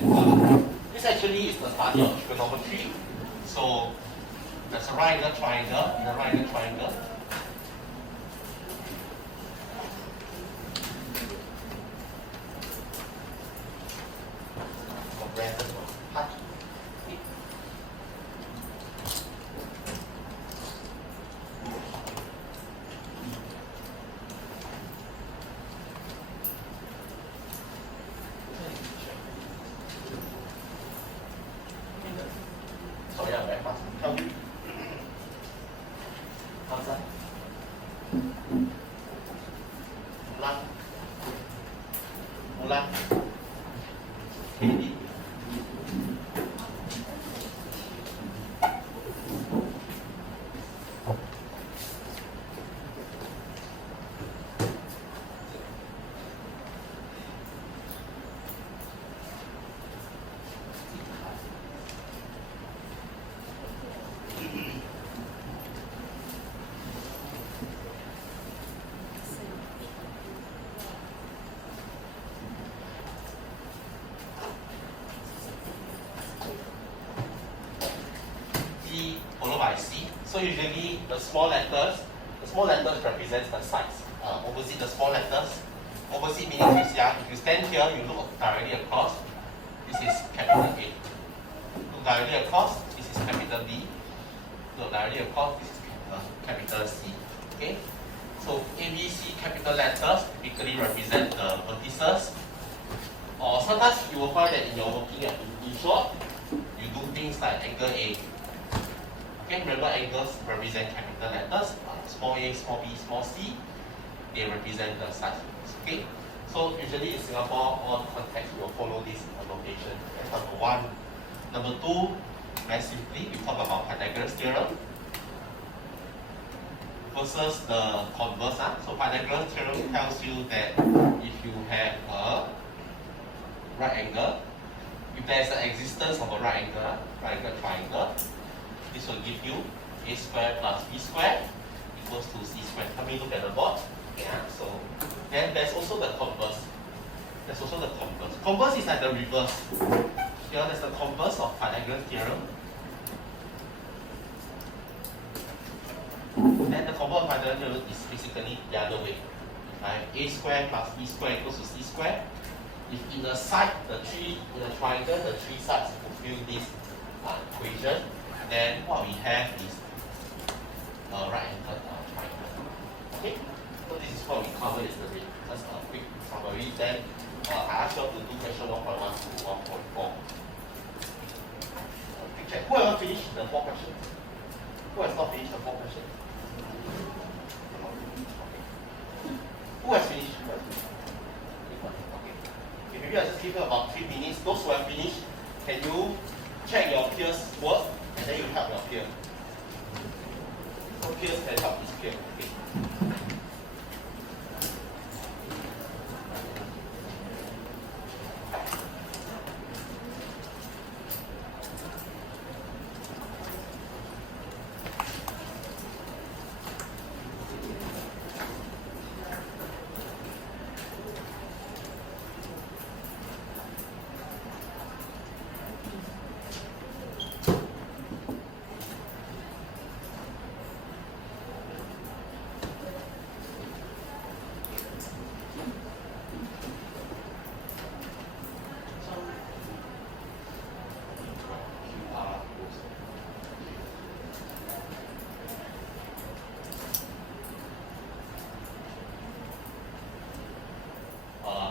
angle. This actually is the study of trigonometry. So there's a right angle triangle, in a right angle triangle. Sorry, I'm very fast. Tell me. Answer. Ulang. Ulang. Ready. Followed by C. So usually the small letters represents the sides. Opposite the small letters. Opposite meaning this, yeah. If you stand here, you look directly across. This is capital A. Look directly across. This is capital B. Look directly across. This is capital C. Okay. So A, B, C capital letters typically represent the vertices. Or sometimes you will find that in your working at short, you do things like angle A. Okay, remember angles represent capital letters, small a, small b, small c, they represent the size. Okay, so usually in Singapore, all contexts will follow this notation. That's number one. Number two, very simply, we talk about Pythagoras theorem versus the converse. So Pythagoras theorem tells you that if you have a right angle, if there is an existence of a right angle triangle, this will give you a squared plus b squared equals to c squared. Let me look at the board. Yeah, so then there's also the converse. There's also the converse. Converse is like the reverse. Here there's the converse of Pythagoras theorem. Then the converse of Pythagoras theorem is basically the other way. If I have a squared plus b squared equals to c squared, if in the side, in a triangle, the three sides fulfill this equation, then what we have is a right-angled triangle. Okay? So this is what we covered yesterday. Just a quick summary. Then I asked you to do question 1.1 to 1.4. Quick check. Who has not finished the 4 questions? Who has not finished the 4 questions? Okay. Who has finished? Okay. Maybe I'll just give you about 3 minutes. Those who have finished, can you check your peers' work? And then you help your peer. So peers can help this peer. Okay.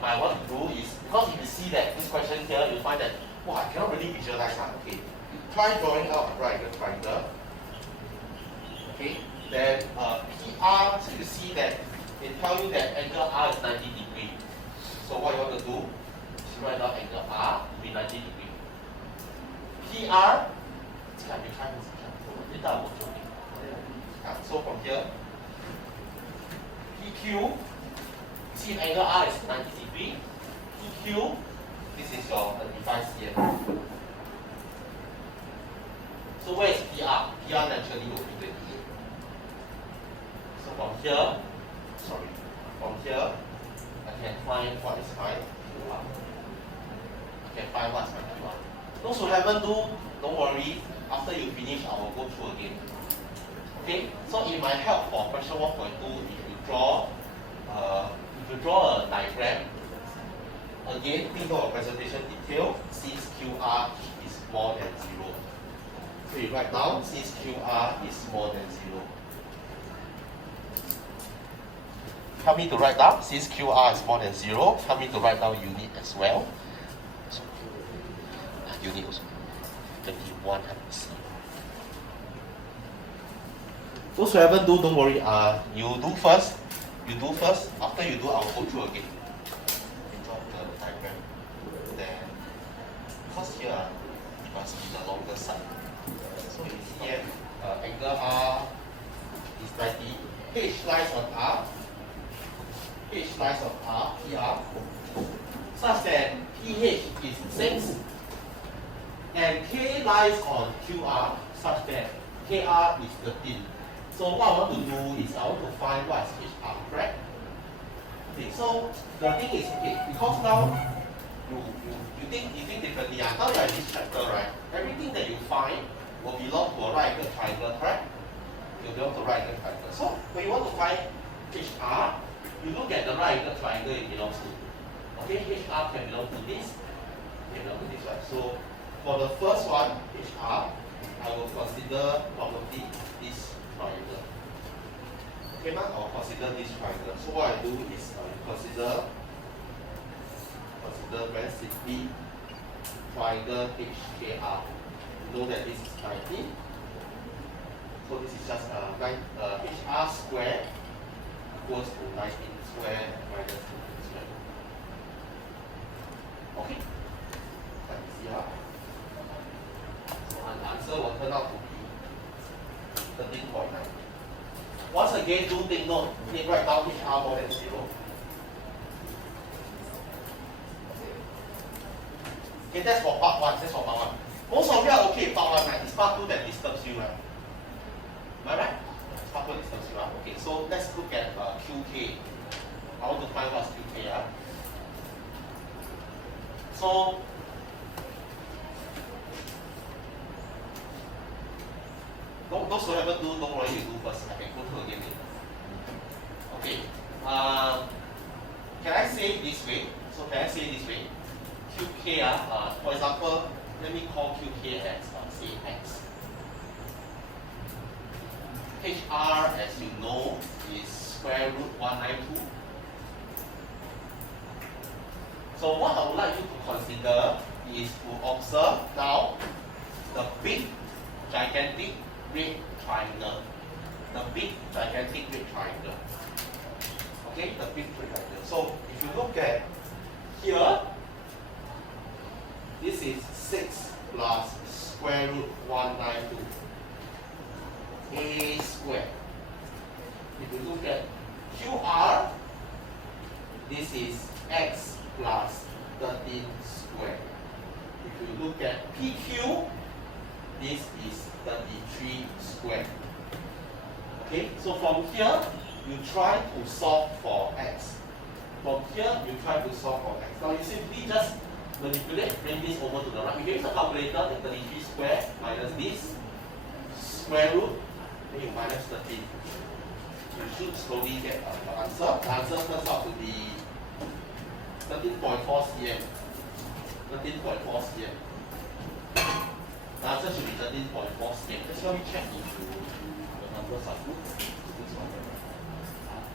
What I want to do is, because if you see that this question here, you'll find that, wow, I cannot really visualize that. Okay, try drawing out a right angle triangle. Okay, then PR, so you see that they tell you that angle R is 90 degrees. So what you want to do is write down angle R to be 90 degrees. PR, so from here, PQ, see angle R is 90 degrees. PQ, this is your 35 cm. So where is PR? PR naturally will be 28. So from here, I can find what is my QR. I can find what's my QR. Those who haven't do, don't worry. After you finish, I will go through again. Okay, so it might help for question 1.2 if you draw a diagram. Again, think of presentation detail. Since QR is more than 0. So you write down since QR is more than 0. Help me to write down since QR is more than 0. Help me to write down unit as well. So, unit also. 21 C. Those who haven't do, don't worry. You do first. After you do, I will go through again. Draw the diagram. Then, because here it must be the longer side. So you see here, angle R is 90. H lies on R. H lies on R, PR, such that PH is 6. And K lies on QR such that KR is 13. So what I want to do is I want to find what is HR, correct? Okay, so the thing is, okay, because now you think differently. Now you are in this chapter, right? Everything that you find will belong to a right angle triangle, correct? Will belong to a right angle triangle. So when you want to find HR, you look at the right angle triangle it belongs to. Okay, HR can belong to this, can belong to this, right? So for the first one, HR, I will consider probably this triangle. Okay, now I'll consider this triangle. So what I do is consider very simply triangle HKR. You know that this is 90. So this is just HR square equals to 19 square minus 15 square. Okay, that's easy. So an answer will turn out to be 13.9. Once again, do take note. Please write down HR more than 0. Okay, that's for part 1. Most of you are okay with part 1, right? It's part 2 that disturbs you, right? Am I right? It's part 2 that disturbs you, right? Okay, so let's look at QK. I want to find what's QK. So, those who haven't do, don't worry, you do first. I can go through again later. Okay. Can I say it this way? So can I say it this way? QK, for example, let me call QK as say X. HR, as you know, is square root 192. So what I would like you to consider is to observe now the big, gigantic red triangle. The big, gigantic red triangle. Okay, the big red triangle. So if you look at here, this is 6 plus square root 192. A square. If you look at QR, this is X plus 13 square. If you look at PQ, this is 33 square. Okay, so from here, you try to solve for X. From here, you try to solve for X. Now you simply just manipulate, bring this over to the right. You can use a calculator, the 33 square minus this square root, then you minus 13. You should slowly get the answer. The answer turns out to be 13.4 cm. 13.4 cm. The answer should be 13.4 cm. Just let me check if the numbers are good. This one.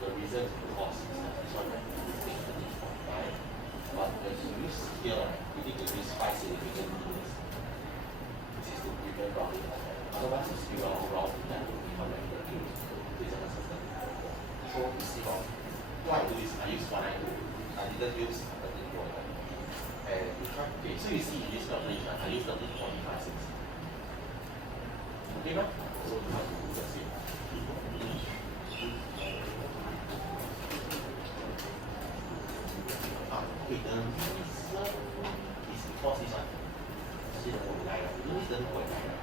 The reason is because this one, 13.9. But when you use here, you need to use 5 significant units. This is to prevent rounding off. Otherwise, if you are rounding, that will become like 13. This is an assistant. So you see what I do is I use 192. I didn't use 13.9. And you try, okay, so you see in this calculation, I use 13.56. Okay, now? So you have to do the same. Okay, the reason is because this one. See the 0.9, you don't need 13.9.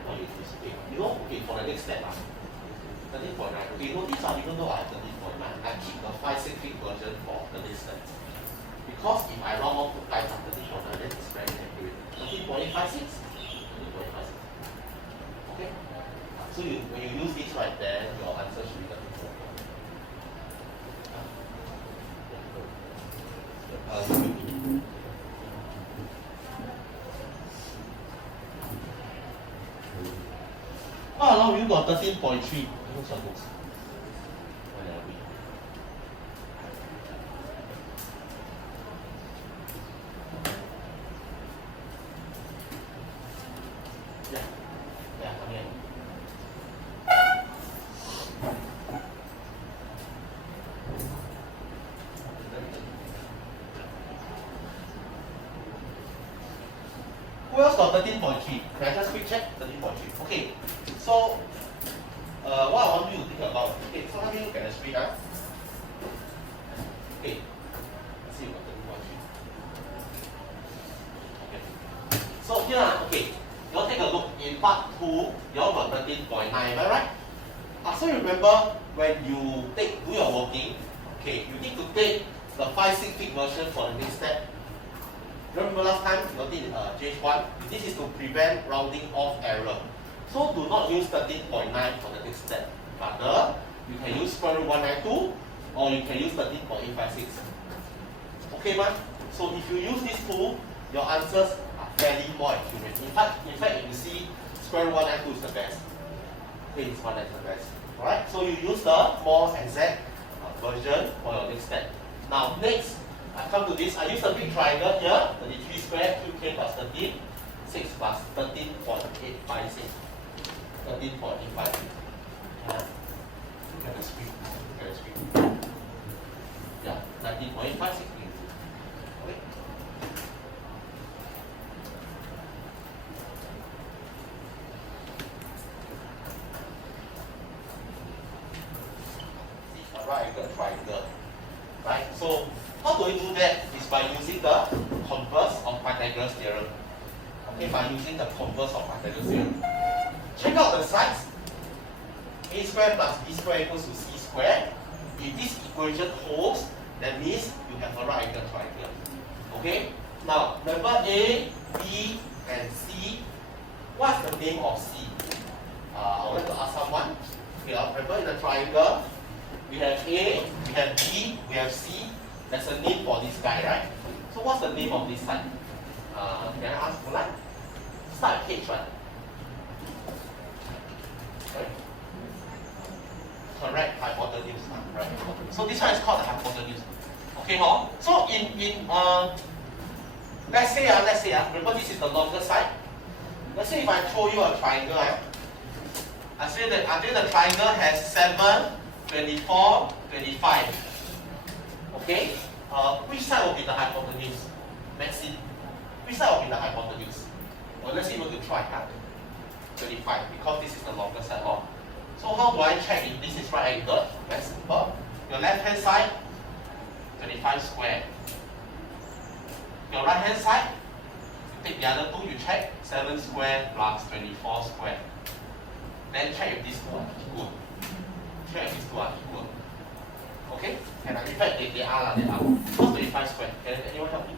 What you do is, okay, you know, okay, for the next step, 13.9. Okay, notice even though I have 13.9, I keep the 5 scientific version for the distance. Because if I round off to 5 13.9, then it's very accurate. 13.856. Okay? So when you use this right, then your answer should be 13.4. Oh, no, you got 13.3. What's your books? Who else got 13.3? Can I just quick check? 13.3. Okay. So, what I want you to think about. Okay, so let me look at the screen. Okay. Let's see, you got 13.3. Okay. So here, okay. You all take a look. In part 2, you all got 13.9. Am I right? So remember when you do your working, okay, you need to take the 5 6 feet version for the next step. Remember last time you did JH1, this is to prevent rounding off error. So do not use 13.9 for the next step. Rather, you can use square root 192 or you can use 13.856. Okay, man? So if you use these two, your answers are fairly more accurate. In fact, if you see square root 192 is the best. Okay, this one is the best. Alright, so you use the more exact version for your next step. Now, next, I come to this. I use a big triangle here, 33 squared, 2k plus 13, 6 plus 13.856. 13.856. Yeah. Look at the screen. Look at the screen. Yeah, 19.856. Okay. A right angle triangle. Right? So, how do we do that? Is by using the converse of Pythagoras theorem. Okay, by using the converse of Pythagoras theorem. Check out the sides. A squared plus b squared equals to c squared. If this equation holds, that means you have a right angle triangle. Okay? Now, remember A, B, and C. What's the name of C? I want to ask someone. Okay, remember in the triangle, we have A, we have B, we have C. There's a name for this guy, right? So what's the name of this side? Can I ask Mulan? Start with H, right? Correct hypotenuse. Right. So this one is called the hypotenuse. Okay, so in let's say remember this is the longer side. Let's say if I throw you a triangle, I say the triangle has 7, 24, 25. Okay? Which side will be the hypotenuse? Let's see. Which side will be the hypotenuse? Well, let's see what to try. 25, because this is the longer side. So how do I check if this is right angle? Very simple. Your left hand side, 25 squared. Your right hand side, you take the other two, you check 7 squared plus 24 squared. Then check if these two are equal. Check if these two are equal. Okay? And in fact, they are. What's 25 squared? Can anyone help me?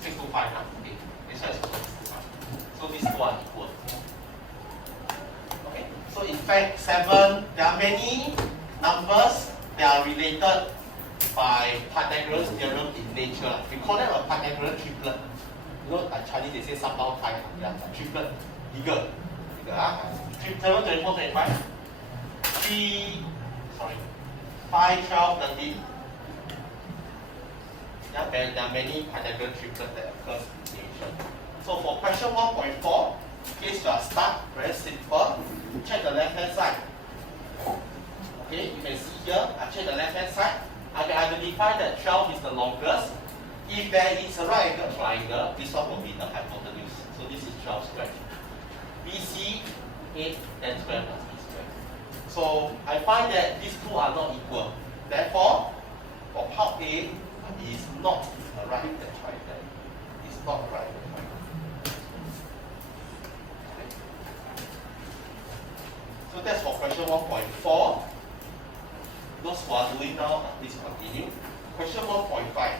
625. Okay. This one is equal to 625. So these two are equal. Okay? So in fact, 7, there are many numbers that are related by Pythagoras theorem in nature. We call them a Pythagoras triplet. You know, like Chinese they say sambao tai. Yeah, triplet. Bigger. 7, 24, 25. 5, 12, 13. Yeah, there are many Pythagoras triplets that occurs in nature. So for question 1.4, in case you are stuck, very simple. Check the left hand side. Okay, you can see here, I check the left hand side. I can identify that 12 is the longest. If there is a right angle triangle, this one will be the hypotenuse. So this is 12 squared. BC 8 10 squared plus B squared. So I find that these two are not equal. Therefore, for part A, is not a right angle triangle. It's not a right angle triangle. Okay. So that's for question 1.4. Those who are doing now, please continue. Question 1.5.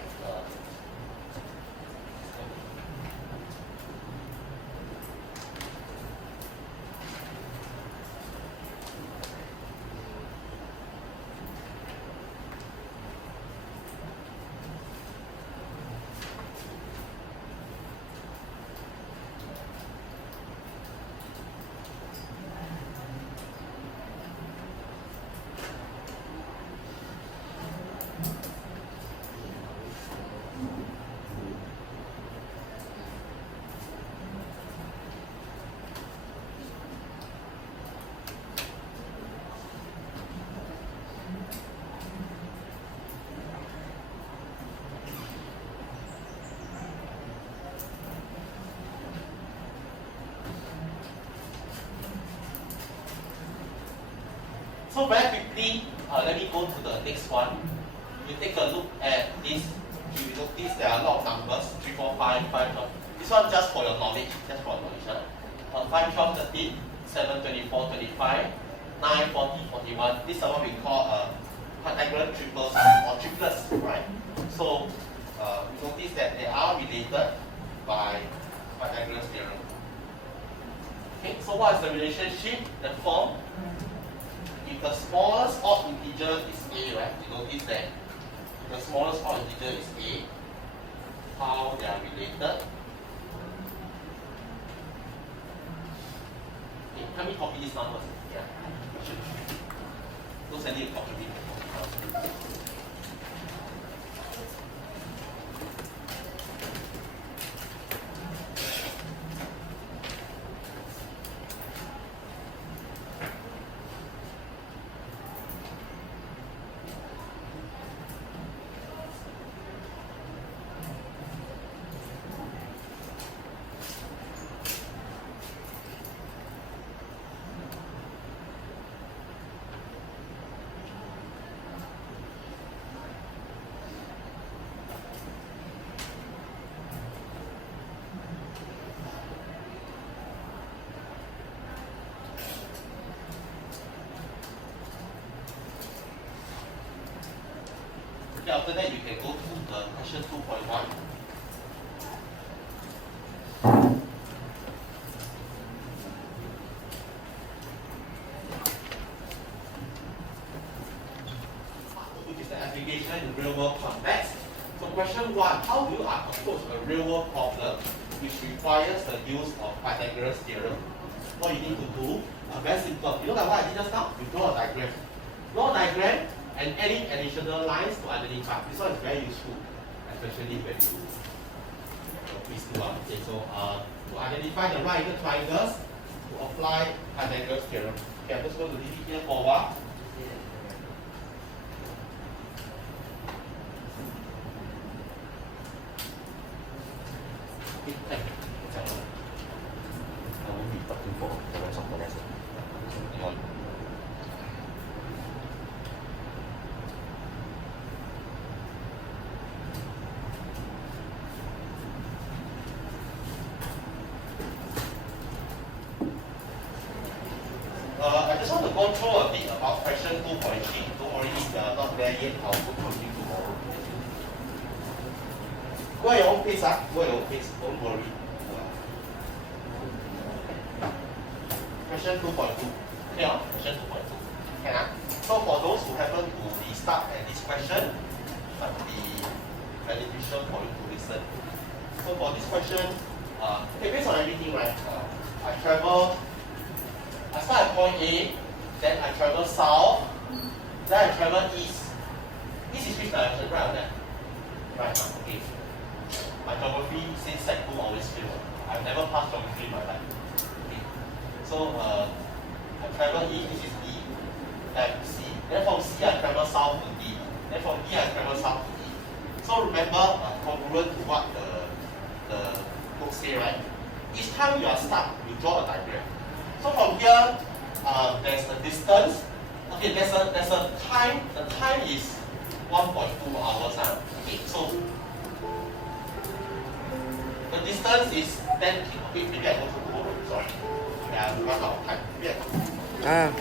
So very quickly, let me go to the next one. You take a look at this. You notice there are a lot of numbers, 3, 4, 5, 5, 12. This one just for your knowledge, just for your knowledge. 5, 12, 13, 7, 24, 25, 9, 40, 41. This is what we call Pythagoras triples or triplets, right? So you notice that they are related by Pythagoras theorem. Okay, so what is the relationship? The form. If the smallest odd integer is a, right? You notice that the smallest odd integer is a. How they are related? Okay, let me copy these numbers. Yeah. Don't send it to copy. Okay, after that you can go to the question 2.1. Which is the application in real world context. So question 1, how do you approach a real world problem which requires the use of Pythagoras theorem? What you need to do, very simple. You know like what I did just now? You draw a diagram. Draw a diagram and adding additional lines to identify. This one is very useful, especially when you quiz 2. Okay, so to identify the right angle triangles, to apply Pythagoras theorem. Okay, I'm just going to leave it here for a while. Okay, I won't be talking for the rest of the lesson. I just want to go through a bit about question 2.3. Don't worry if you are not there yet, I'll go through it tomorrow. Go at your own pace, go at your own pace, don't worry. Question 2.2. Okay, question 2.2. Okay, so for those who happen to be stuck at this question, it might be beneficial for you to listen. So for this question, okay, based on everything, right, I start at point A, then I travel south, then I travel east. This is which direction, right or left? Right, okay. My geography since Sec 2 always fail. I've never passed geography in my life. Okay. So I travel east, this is D, then C. Then from C I travel south to D. Then from D I travel south to E. So remember, congruent to what the book say, right? Each time you are stuck, you draw a diagram. So from here, there's a distance. Okay, there's a time. The time is 1.2 hours. Okay, so the distance is 10 km. Okay, maybe I go to the sorry. Yeah, run out of time. Maybe I go to